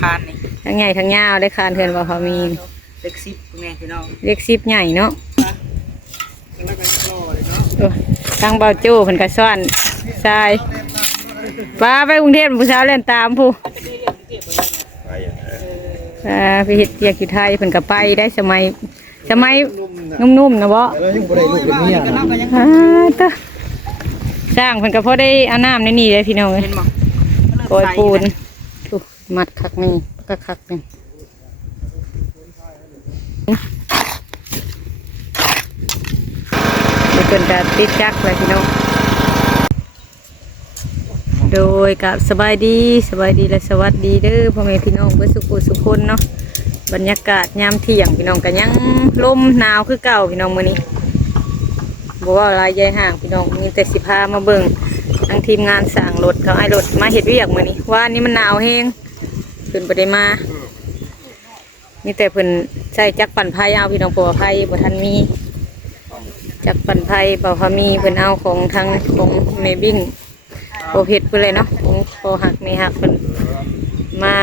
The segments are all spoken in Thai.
คานนี่ทั้งใหญ่ทั้งยาวได้คานเทือนบ่พอมีเล็กซิปแม่พี่น้องเล็กซิบใหญ่เนาะแล้วก็รอเลยเนาะโอ้ทางเบาจู้เพิ่นก็ซ่อนทรายป้าไปกรุงเทพผู้สาวเล่นตามผู้อ่าไปเฮ็ดเวียกอยู่ไทยเพิ่นก็ไปได้สมัยสมัยนุ่มๆนะบ่แล้วยังบ่ได้ลูกเป็นเมียก็น้องก็ยังอ่าตะสร้างเพิ่นก็พอได้เอาน้ำในนี่เลยพี่น้องเอ้ยเห็นบ่โปรยปูนถูก มัดคักนี่ก็คักนี่เดี๋ยวเพิ่นจะติดจักเลยพี่น้อง โดยกับสบายดีสบายดีและสวัสดีเด้อพ่อแม่พี่น้องเพื่อสุขุสุขคนเนาะบรรยากาศยามเที่ยงพี่น้องกันยังลมหนาวคือเก่าพี่น้องมื้อนี้บอกว่าลายยายห่างพี่น้องมีแต่สิพามาเบิ่งทางทีมงานสั่งรถเขาให้รถมาเฮ็ดเวียกมื้อนี้ว่านี่มันหนาวแฮง เพิ่นบ่ได้มามีแต่เพิ่นใช้จักปั่นไฟเอาพี่น้องปัวไฟบ่ทันมีจักปั่นไฟบ่พอมีเพิ่นเอาของทางของแม่บิ้งโอเฮ็ดเพื่อเลยเนาะของพอหักนี่หักเป็นมา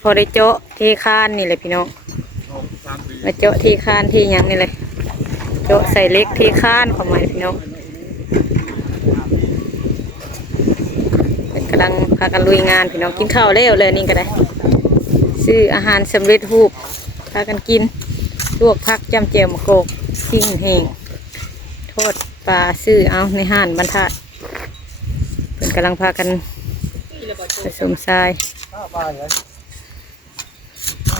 พอได้เจาะที่คานนี่เลยพี่น้องมาเจาะที่คานที่หยังนี่เลยเจาะใส่เล็กที่คานเข้ามาพี่น้องเป็นกำ ลังพากันลุยงานพี่น้องกินข้าวแล้วเลยนี่ก็ได้ ซื้ออาหารสำเร็จรูปพากันกินลวกพักจำเจียวมะโกกซิ่งแห้งทอดปลาซื้อเอาในห้านบรรทัดเพิ่นกำลังพากันผสมทรายบ้านเลย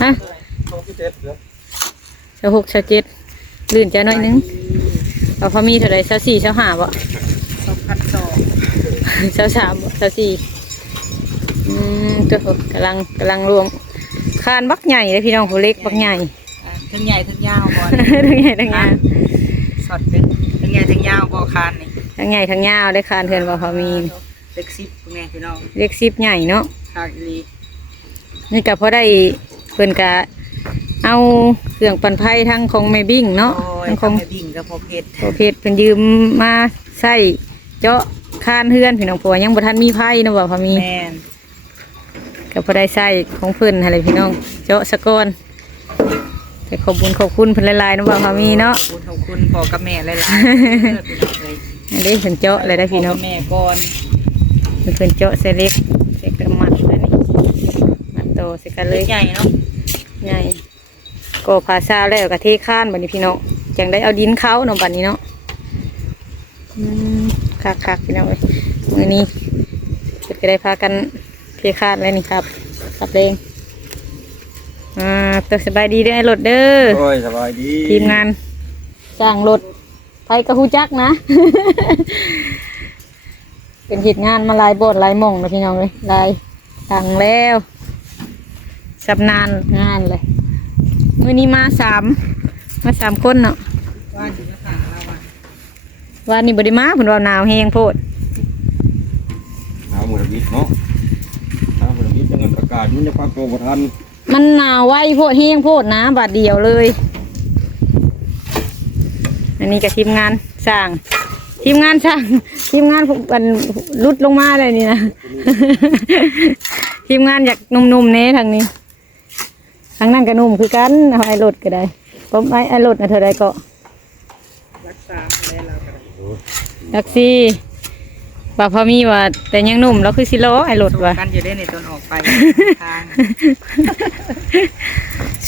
ฮะเหรอชาหกชาเจ็ดลื่นจะหน่อยนึงเอาพอมีเท่าไรชาสี่ชาห้าบ่สองพันสองชาสามบ่ชาสี่ อืมตัวกำลังกำลังรวมคานบักใหญ่เลยพี่น้องผู้เล็กบักใหญ่อ่าทั้งใหญ่ทั้งยาวบ่ทั้งใหญ่ทั้งยาวสอดเป็นทั้งใหญ่ทั้งยาวบ่คานนี่ทั้งใหญ่ทั้งยาวได้คานเทือนบ่พอมีเล็กซิปแม่พี่น้องเล็กซิบใหญ่เนาะคากอีหลีนี่ก็พอได้เพิ่นกะเอาเครื่องปั่นไฟทั้งของแม่บิ้งเนาะโอ้ยทั้งขขอองงแม่บิ่งกับพ่อเพชรโอเคเพิ่นยืมมาใส่เจาะคานเฮือนพี่น้องผัวยังบ่ทันมีไผเนาะว่าพอมีแม่น ก็บ่ได้ใส่ของเพิ่นให้เลยพี่น้อง เจาะสะก่อนแต่ขอบคุญขอบคุณเพิ่นหลายๆเนาะว่าพอมีเนาะ ขอบคุณขอบคุณพ่อกับแม่หลายๆเด้อพี่น้องเอ้ยอันนี้เพิ่นเจาะเลยได้พี่น้องพ่กับแม่ก่อนเพิ่นเจาะใส่เล็กใส่กระมัดเลยนี่มัดโตใส่กันเลยใหญ่เนาะใหญ่ก็พาซาแล้วก็เทข้านบัดนี้พี่น้องจังได้เอาดินเขาเนาะบัดนี้เนาะอืมคักๆพี่น้องเอ้ยมื้อนี้เพิ่นก็ได้พากัน เทข้านแล้วนี่ครับครับเองอ่าตัวสบายดีเด้อไอ้รถเด้อโอ้ยสบายดีทีมงานจ้างรถไปกระหูจักนะ เป็นเหตุงานมาหลายบทหลายหม่องนะพี่น้องเลยหลายตังแล้วสำนานงานเลยมื่อนี้มาสามมาสามคนเนาะว่าอยู่ในฝั่งเราอะวันนี้บไดิมาเพิ่นว่าหนาวแฮงโพด เอาหมดวิทย์เนาะเอาหมดวิทย์ ยังประกาศมันจะพักตัวบ่ทันมันหนาวไว้โพดแฮงโพดนะบาดเดียวเลย อันนี้กับทีมงานสร้าง ทีมงานสร้าง ทีมงานมันรุดลงมาเลยนี่นะ ทีมงานอยากหนุ่มๆเน่ทางนี้ ทางนั้นก็หนุ่มคือกันเอาไอ้รถก็ได้ผมไอ้ไอ้รถนะเธอได้ก็รักษาอะไรเรากันแท็กซี่ บอกพอมีว่าแต่ยังหนุ่มแล้วคือสิโลไอ้รถสู้ว่ะกันอยู่ได้ในตอนออกไปทาง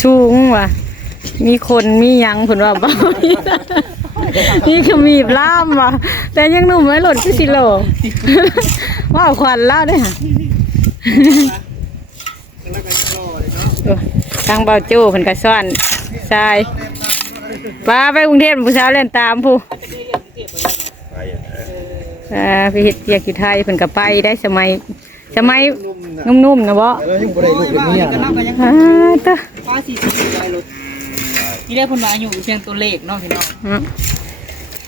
สูงว่ะมีคนมีหยังผลว่าบ้านี่ขมีบล่ามว่ะแต่ยังหนุ่มไว้หล่นคือสิโลว่าเอาควันล่าด้วยค่ะแล้วก็รอเลยเนาะโอ้ทางเบาจู้เพิ่นก็ซ่อนทรายป้าไปกรุงเทพผู้สาวเล่นตามผู้ไป อ่าไปเฮ็ดเวียกอยู่ไทยเพิ่นก็ไปได้สมัยสมัยนุ่มนะนุ่มๆนะบ่แล้วยังบ่ได้ลูกเป็นเมียก็น้องก็ยังอ่าตะป้าสี่สิบสี่ร้อยรถนี่ได้คนมาอยู่เชียงตัวเลขเนาะพี่น้องเนาะ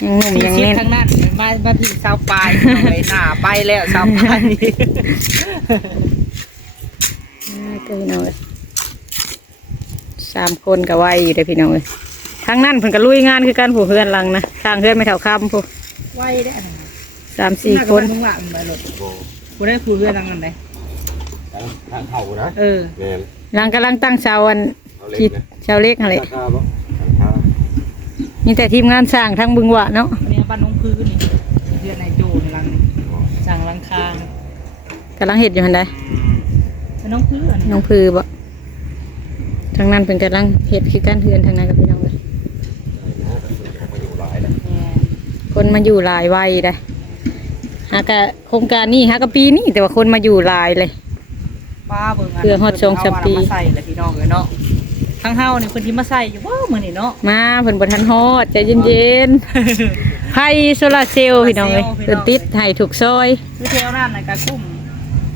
ยังหนุ่มสี่ยังสิบเน้นทั้งนั้นมามาที่เสาปลายเลยหน้าไปแล้วเสาปลายอ่าเจ้าพี่น้องเอ้ยสามคนก็ไหวอยู่เด้อพี่น้องเอ้ยทางนั้นเพิ่นก็ลุยงานคือกันผู้เพื่อนหลังนะทางเพื่อนไม่เท่าคำผู้ไหวได้ สามสี่คนทุกหลังไปรถกูได้คุยเรื่องนั้นไหนไปทางเข้านะเออแม่นหลังกำลังตั้งเสาอันเอาเล็คิดกนะเสาเล็กอะไรราคาบ่ราคามีแต่ทีมงานสร้างทั้งบึงหวะเนาะอันนี้บ้านน้องพื้นนี่เดือนในโจในรังนี่สั่งรังคากำลังเห็ดอยู่หันใดเป็นน้องพื้นอันนี้น้องพือบ่ทางนั้นเป็นกำลังเห็ดคือการเทือนทางนั้นกับพี่น้องเลยมาอยู่หลายแล้วแม่คนมาอยู่หลายวัยได้ หากะโครงการนี้หากะปีนี้แต่ว่าคนมาอยู่หลายเลย ป้าเบิ่งนเพื่อฮอดทรงสัปปีเอาอันนั้นมาใส่เลยพี่น้องเลยเนาะทั้งเฮานี่เพิ่นที่มาใส่อยู่ว้าวมื้อนี้เนาะ มาเพิ่นบ่ทันฮอดใจเย็นๆไพ่โซลาร์เซลล์พี่น้องเอ้ยเพิ่นติดให้ถูกซอย คือเที่ยวนั่นน่ะก็คุ้ม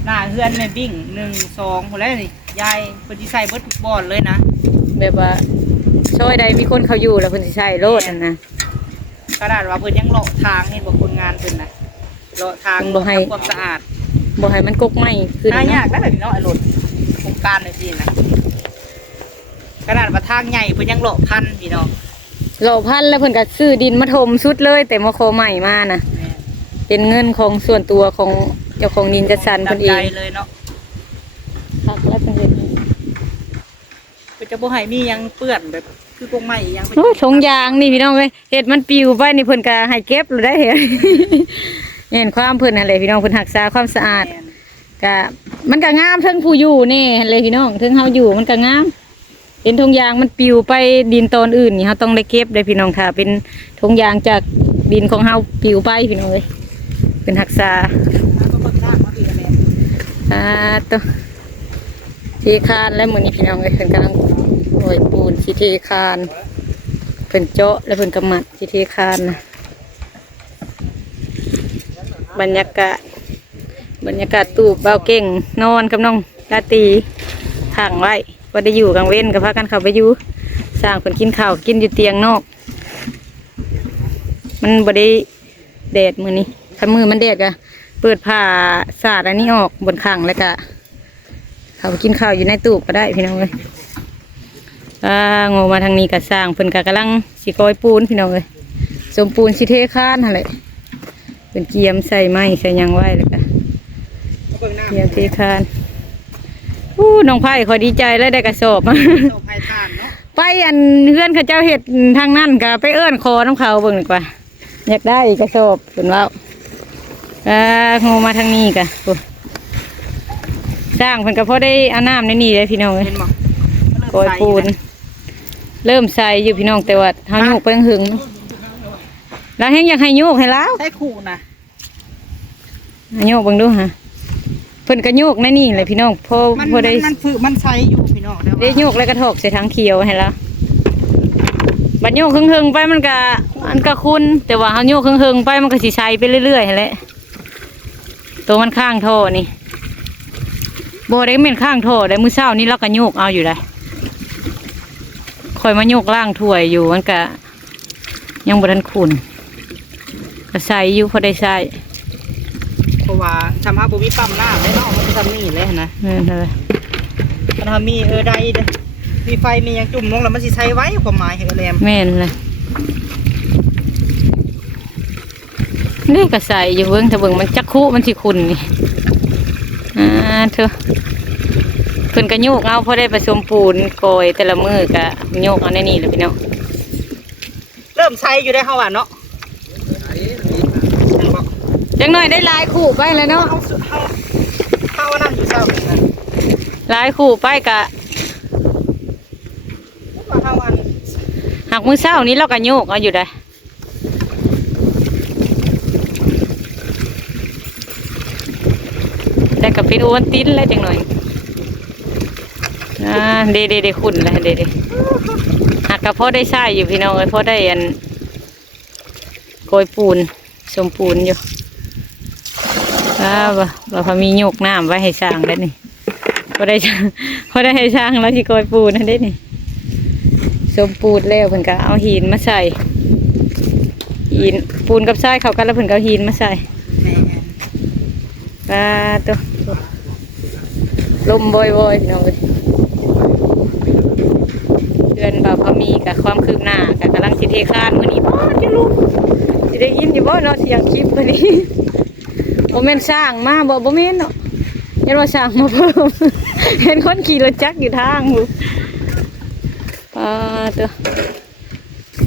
หน้าเฮือนแม่บิ้ง1 2พุ่นแล้วนี่ยายเพิ่นสิใส่เบิดทุกบ่อนเลยนะแบบว่าซอยใดมีคนเขาอยู่แล้วเพิ่นสิใช้โลดนั่นนะขนาดว่าเพิ่นยังเลาะทางเห็นบ่คนงานเพิ่นน่ะ เลาะทางบ่ให้ ทำความสะอาดบ่ให้มันกกไหม้ขึ้นหายากเนาะได้แบบนี้เนาะไอ้รถโครงการนี่สินะขนาดว่าทางใหญ่เพิ่นยังเลาะพันพี่น้องโลพันแล้วเพิ่นก็ซื้อดินมาถมสุดเลย แต่มาขอใหม่มานะเป็นเงินของส่วนตัวของเจ้าของดินจัดสรรเพิ่นเอใจงเลยเนาะพักแล้วเพิ่นเฮ็ดเพิ่นจะบ่ให้มีหยังเปื้อนแบบคือกงไม้อีหยังโอ้ยทงยางนี่พี่น้องเอ้ยเฮ็ดมันปลิวไปนี่เพิ่นก็ให้เก็บเลยได้เห็น เห็นความเพิ่นนั่นแหละพี่น้องเพิ่นรักษาความสะอาดแม่นก็มันก็งามเทั้งผู้อยู่นี่หั่นเลยพี่น้องเทั้งเฮาอยู่มันก็งามเห็นทงยางมันปลิวไปดินตอนอื่นนี่เฮาต้องได้เก็บได้พี่น้องค่ะ เป็นทงยางจากดินของเฮาปลิวไปพี่น้องเอ้ยเป็นรักษาแล้วก็เบิ่งทางมาพี่กันแม่อ่าตัวเทคานและมื้อนี้พี่น้องเอ้ยเพิ่นกำลังโอยปูนสิเทคานเพิ่นเจาะแล้วเพิ่นกำมัดสิเทคานนะ บรรยากาศ บรรยากาศตูบเบาเก่ง นอนกับน้องตาตีขังไว้ว่าได้อยู่กลางเว้นกับพากันเข้าไปอยู่สร้างคนกินข้าวกินอยู่เตียงนอก มันบ่ได้แดดมือนี้คันมือมันแดดกะเปิดผ้าสาดอันนี้ออกบนขังแล้วก็เขาไปกินข้าวอยู่ในตู้ก็ได้พี่น้องเลยอ่าโงมาทางนี้ก็สร้างเพิ่นก็กำลังสิกอยปูนพี่น้องเลยสมปูนสิเทคานหั่นแหละ เป็นเกียมใส่ไม้ใส่หยังไว้แล้วก็เบิ่งหน้าเยี่ยมที่คานอู้น้องไผ่ขอยดีใจแล้วได้กระสอบโซภายทานเนาะไปอันเพื่อนเขาเจ้าเห็ดทางนั่นก็ไปเอื้อนคอน้ำเขาเบิ่งดีกว่า อยากได้อีกกระสอบเป็นว่าอ่างูมาทางนี้กะโอ้สร้างเพิ่นก็พอได้เอาน้ำในนี่เลยพี่น้องเอ้ยเห็นบ่โกยปูน เริ่มใส่อยู่พี่น้องแต่ว่าเฮาโยกไปหึง แล้วแห้งอยากให้โยกให้แล้วใช้ขู่นะให้โยกเบิ่งดูฮะเพิ่นก็โยกในนี่เลยพี่น้องพอมันพอได้มันฝึกมันใช้อยู่พี่น้องเดี๋ยวได้โยกแล้วก็ถกใส่ถังเขียวให้แล้วบัดโยกครึ่งๆไปมันก็มันก็คุ้นแต่ว่าเขาโยกครึ่งๆไปมันก็สิใช้ไปเรื่อยๆหั่นแหละตัวมันข้างท่อนี่โบได้เป็นข้างท่อได้มือเช้านี่เราก็โยกเอาอยู่ได้คอยมาโยกล่างถ้วยอยู่มันก็ยังบทันขุน ก็ใส่อยู่พอได้ใส่เพราะว่าทำให้บ่มีปั๊มน้ำได้เนาะมันจะทำนี่เลยนะนั่นเลยมันทำมีเออใดเด้อมีไฟมีหยังจุ่มลงแล้วมันสิใช้ไว้ความหมายให้เออแรมแม่นเลยนี่ก็ใส่อยู่เบิ้งถ้าเบิ้งมันจักคุมันสิคุณนี่อ่าเถอะเพิ่นก็โยกเอาพอได้ผสมปูนโกยแต่ละมือก็โยกเอาในนี่แหละพี่น้องเริ่มใช้อยู่ได้เฮาว่าเนาะ จังหน่อยได้หลายคู่ไปเลยเนาะเฮาสุเฮาเฮาอันนั้นอยู่เช้านี่นะหลายคู่ไปกะว่าเฮาอันหักมือเช้านี้เราก็โยกเอาอยู่ได้แต่ก็เป็นโอวันตินแล้วจังหน่อยอ่าเดเดเดคุณแล้วเดเดหักกะพอได้ใช้อยู่พี่น้องเอ้ยพอได้อันโกยปูนสมปูนอยู่ อ่าบ่บ่พอมีโยกน้ำไว้ให้สร้างได้นี่พอได้พอได้ให้สร้างแล้วสิโกยปูนนั่นได้นี่สมปูนแล้วเพิ่นก็เอาหินมาใส่หินปูนกับทรายเข้ากันแล้วเพิ่นก็เอาหินมาใส่ปลาตัวลมบ่อยๆพี่น้องเอ้ยเดือนบ่าวพามีกับความคืบหน้ากับกำลังสิเทคานมื้อนี้บ่จะลูกสิได้ยินอยู่บ่เนาะเสียงคลิปมื้อนี้ บ่แม่นสร้างมาบ่บ่แม่นเนาะยันว่าช่างมาเพิ่ม เห็นคนขี่รถจักรอยู่ทางหูปลาตัว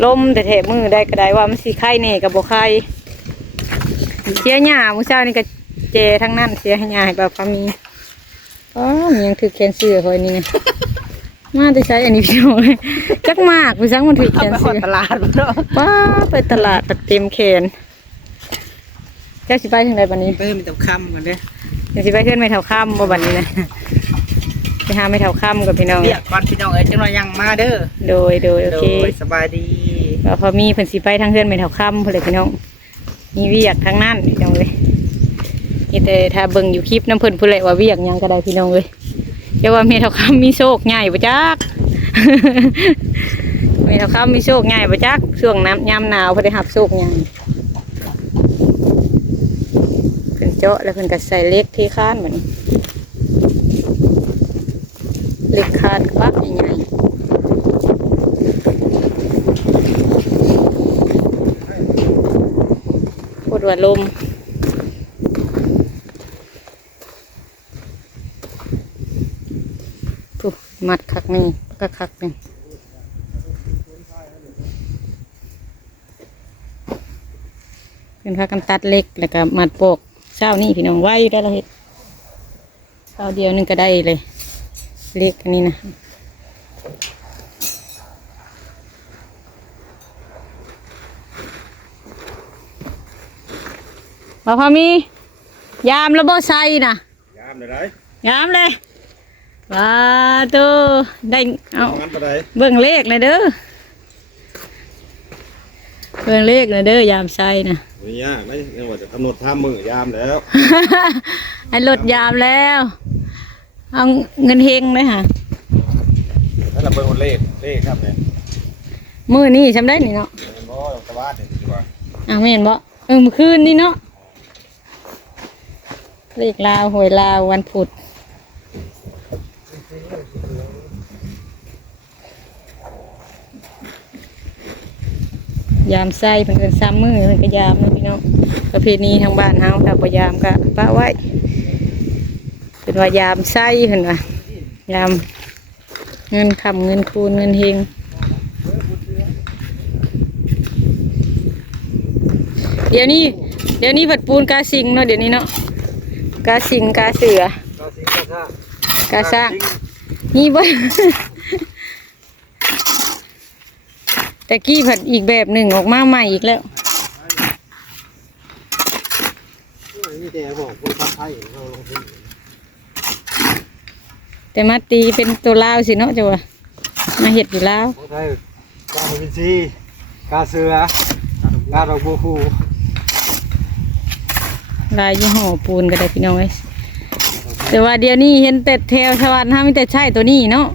ลมแต่แถบมือได้ก็ได้ว่ามันสีไข่เน่กับบ่ไข่เสียหญ้ามื้อเช้านี่ก็เจทั้งนั้นเสียให้หญ้าให้บ่าวพามีอ๋อมันยังถือแขนเสื้อคอยนี่ไงมาแต่ใช้อันนี้พี่น้องเลยจักมากพี่สังมันถือแขเอานไปหอเสื้ดอตลาดเนาะป้าไปตลาดตัดเต็มแขน เจ้าสิไปทางใดบัดนี้ไปมีแต่คำกันเด้อเดี๋ยวสิไปขึ้นไม่เท่าค่ำบ่บัดนี้นะไปหาไม่เท่าค่ำกับพี่น้อง เรียกก่อนพี่น้องเอ้ยจังหน่อยยังมาเด้อโดยโดยโอเคโดยสบายดีว่าพอมีเพิ่นสิไปทางเพื่อนไม่เท่าค่ำเพิ่นเลยพี่น้อง มีเวียกทางนั้นพี่น้องเลยนี่แต่ถ้าเบิ่งอยู่คลิปน้ำเพิ่นพูดเลยว่าเวียกหยังก็ได้พี่น้องเลยเดี๋ยวว่าเมเท่าค่ำมีโชคใหญ่ปะจัก เมเท่าค่ำมีโชคใหญ่ปะจักช่วงน้ำยามหนาวเพิ่นได้รับโชคใหญ่ เจาะแล้วเพิ่นก็ใส่เล็กที่ค้านเหมือนเล็กคานปักใหญ่ๆปวดหัวลมปุ๊บมัดคักนี่ก็คักนี่เป็นพากันตัดเล็กแล้วก็มัดโปก เช้านี่พี่น้องไว้ได้แล้วเฮ็ดเช้าเดียวหนึงก็ได้เลย เล็กอันนี้นะบ่พอมี ยามระเบิดไซนะยามได้ไรยามเลยว้าตัวได้เอางั้นไปไหนเบิ่งเลขเลยเด้อเบิ่งเลขเลยเด้อยามไซนะ ไม่ยากนะยังว่าจะกำหนดทำมือยามแล้วให้ลดยามแล้ว เอาเงินเฮงเลยค่ะถ้าเราเบิ่งเลขเลขครับเนี่ยมือนี่จำได้นี่เนาะเป็นบ่ตะวันเนี่ยดีกว่าอะไม่เห็นบ่เออเมื่อคืนนี่เนาะเลขลาวหวยลาววันพุธ ยามไส้เพิ่นเอิ้นซ้ำมือเพิ่นก็ยามเนาะพี่น้องประเพณีทางบ้านเฮาถ้าบ่ยามก็ปะไว้เป็นว่ายามไส้เพิ่นว่ายามเงินคำเงินคูณเงินเฮงเดี๋ยวนี้เดี๋ยวนี้ผัดปูนกาสิงเนาะเดี๋ยวนี้เนาะกาสิงกาเสือก็สิก็ซ่ากาสร้างนี่บ่ แต่กี้ผัดอีกแบบหนึ่งออกมาใหม่อีกแล้วนี่แต่บอกคนทำไทยเราลงทุนแต่มาตีเป็นตัวลาวสิเนาะจ้ะวะมาเห็ดอยู่ลาวของไทยกาบินซีกาเสือกาดอกบัวคูลายยี่ห้อปูนก็ได้พี่น้องเอ้ยแต่ว่าเดี๋ยวนี้เห็นแต่แถวชาวบ้านห้ามีแต่ใช่ตัวนี้เนาะ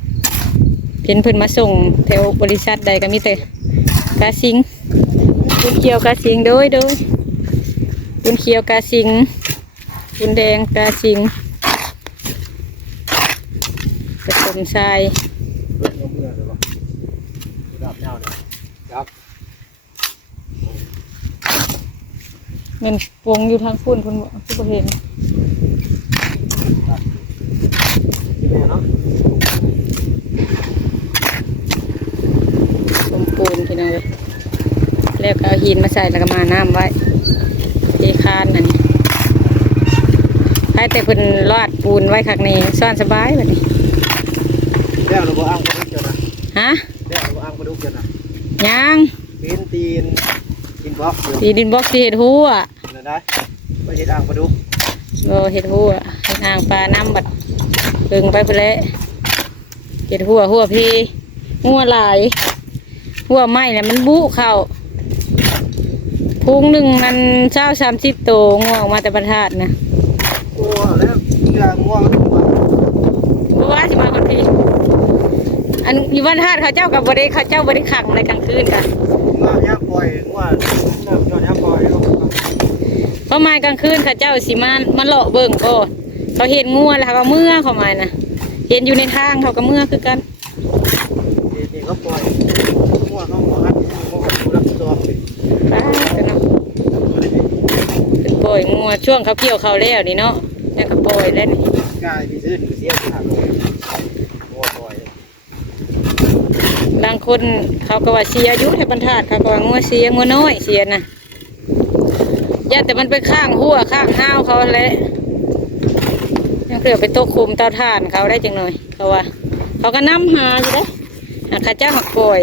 เห็นเพิ่นมาส่งแถวบริษัทใดก็มีแต่ กาสิงปูนเขียวกาสิงโดยโดยปูนเขียวกาสิงปูนแดงกาสิงผสมทรายเงินวงอยู่ทางพุ่นพุ่นบ่ทุกเห็น ที่แม่เนาะสมปูนพี่น้องเลยแล้วก็เอาหินมาใส่แล้วก็มาน้ำไว้เทคานนั่นนี่ให้แต่เพิ่นลอดปูนไว้ข้างในซ่อนสบายแบบนี้แล้วเราบ่อ้างปลาดุกเจ้านะฮะแล้วเราบ่อ้างปลาดุกเจ้านะยังตีนตีนกินบล็อกอยู่สีดินบล็อกสีเห็ดหัวนะได้ไม่ใช่อ้างปลาดุกโอเห็ดหัวเห็ดอ่างปลาน้ำบัดเบิ่งไปเพื่อแล้วเห็ดหัวหัวพีหัวหลาย หัวไหม้เนี่ยมันบุเข้าพุงหนึ่งนันเช้าสามสิบโตวง่วงมาแต่ประทาดนะโอ้แล้วเรื่องง่วงทุกวันเพราะว่าสิมาคนทีอันอยู่บ้านทาดเขาเจ้ากับบริเขาเจ้าบริขังในกลางคืนกันง่วงย่างปล่อยง่วงเริ่มยอดย่างปล่อยลงเพราะมากลางคืนเขาเจ้าสิมามาเลาะเบิ่งก็เขาเห็นงัวแล้วเขาก็เมื่อเขามานะเห็นอยู่ในทางเขาก็เมื่อคือกันนี่เขาปล่อย ง่วงเขาง่วงฮัดง่วงเขารับตัวป้ากันเนาะเป็นปล่อยงัวช่วงเขาเกี่ยวเขาแล้วนี่เนาะยังก็ปล่อยแล้วนี่กายพี่ซื้อเสียขาดเลยโอ้ยบางคนเขาก็ว่าเสียอายุให้บรรทัดเขาก็ว่างัวเสียงัวน้อยเสียนะย่าแต่มันไปข้างหัวข้างห้าวเขาแหละยังเกือไปตกคุมเตาถ่านเขาได้จังหน่อยเขาว่า เขาก็น้ำหาอยู่ได้หาข้าเจ้าหักปล่อย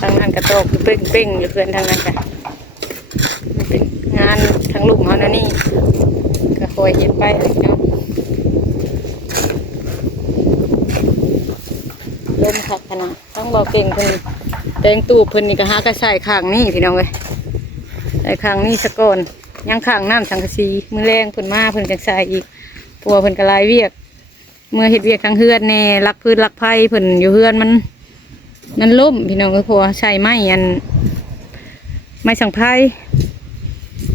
ทางนั้นก็โตกเป้งเป้งๆอยู่เพื่อนทางนั้นค่ะเป็นงานทางลูกเขานะนี่ก็คอยเห็นไปเลยเนาะลมขัดขนาดต้องบอกเก่งเพิ่นแต งตูบเพิ่นนี่ก็หากระใส่ข้างนี่พี่น้องเลยใส่ข้างนี่สะก่อนยังข้างน้ำสังกะสีมือแรงเพิ่นมาเพิ่นจังใส่อีกปัวเพิ่นก็หลายเวียก เมื่อเฮ็ดเวียกทางเฮือนแน่รักพืชรักไผ่เพิ่นอยู่เฮือนมันมันล่มพี่น้องก็พอใช่ไม้อันไม้สังไพ่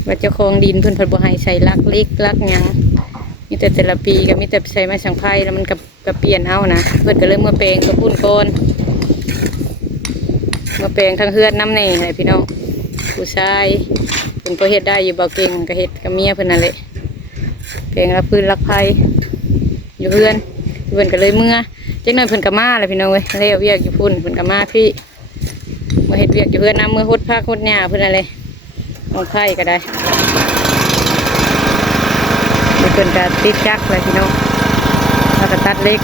ว่าเจ้าของดินเพิ่นพิ่นบ่ให้ใส่ลักเล็กลักยังมีแต่แต่ละปีก็มีแต่ใส่ไม้สังไพ่แล้วมันก็ก็เปลี่ยนเอานะเพิ่นก็เริ่มมาแปลงตัวพุ่นก่อน มาแปลงทางเฮือนน้ำแน่ให้พี่น้องผู้ชายเพิ่นก็เฮ็ดได้อยู่บ่เก่งก็เฮ็ดกับเมียเพิ่นนั่นแหละแปลงละพื้นลักไผ่อยู่เฮือนเพิ่อนก็เลยเมื่อจังนั้นเพิ่นก็มาเลยพี่น้องเว้ยเลี้ยวเวียกอยู่พุ่นเพิ่นก็มาพี่มาเฮ็ดเวียกอยู่เพื่อนน้ำมือหดผ้าหดหญ้าเพิ่นอะไรของไผ่ก็ได้เพิ่นก็ติดจักเลยพี่น้องแล้วก็ตัดเล็ก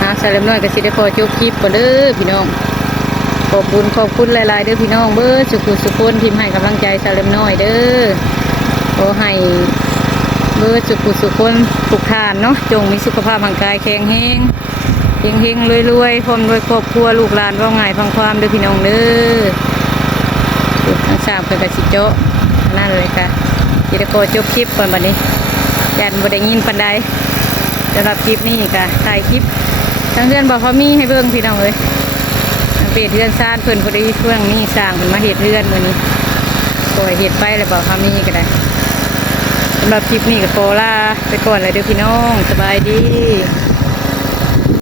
หาใส่เล็มน้อยก็สิได้ขอจบคลิปก่อนเด้อพี่น้อง ขอบคุญขอบคุณหลายๆเด้อพี่น้องเบ้อสุขุสุขคนทีมให้กำลังใจใส่เล็มน้อยเด้อขอให้เบอร์สุขุสุขคนผูกทานเนาะจงมีสุขภาพร่างกายแข็งแรงเฮงเฮงรวยรวยๆพร้อมรวยครอบครัวลูกหลานว่าไงายฟังความเด้อพี่น้องเด้อสุดทั้งสามเป็นกสิโจนั่นเลยค่ะจิตโกจบคลิปก่อนบัดนี้ยันบได้ยินปันใดสำหรับคลิปนี้ค่ะถ่ายคลิปทั้งเพื่อนบอกเขามีให้เบิ่งพี่น้องเลย เปรตเรือนซานเพิ่นพอดีเพื่องนี้สร้างเป็นมาเห็ดเรือนมือนี้ปล่อยเห็ดไปแล้วบอกเขามีก็ได้สำหรับคลิปนี้กับโฟล่าไปก่อนเลยเด้อพี่น้องสบายดี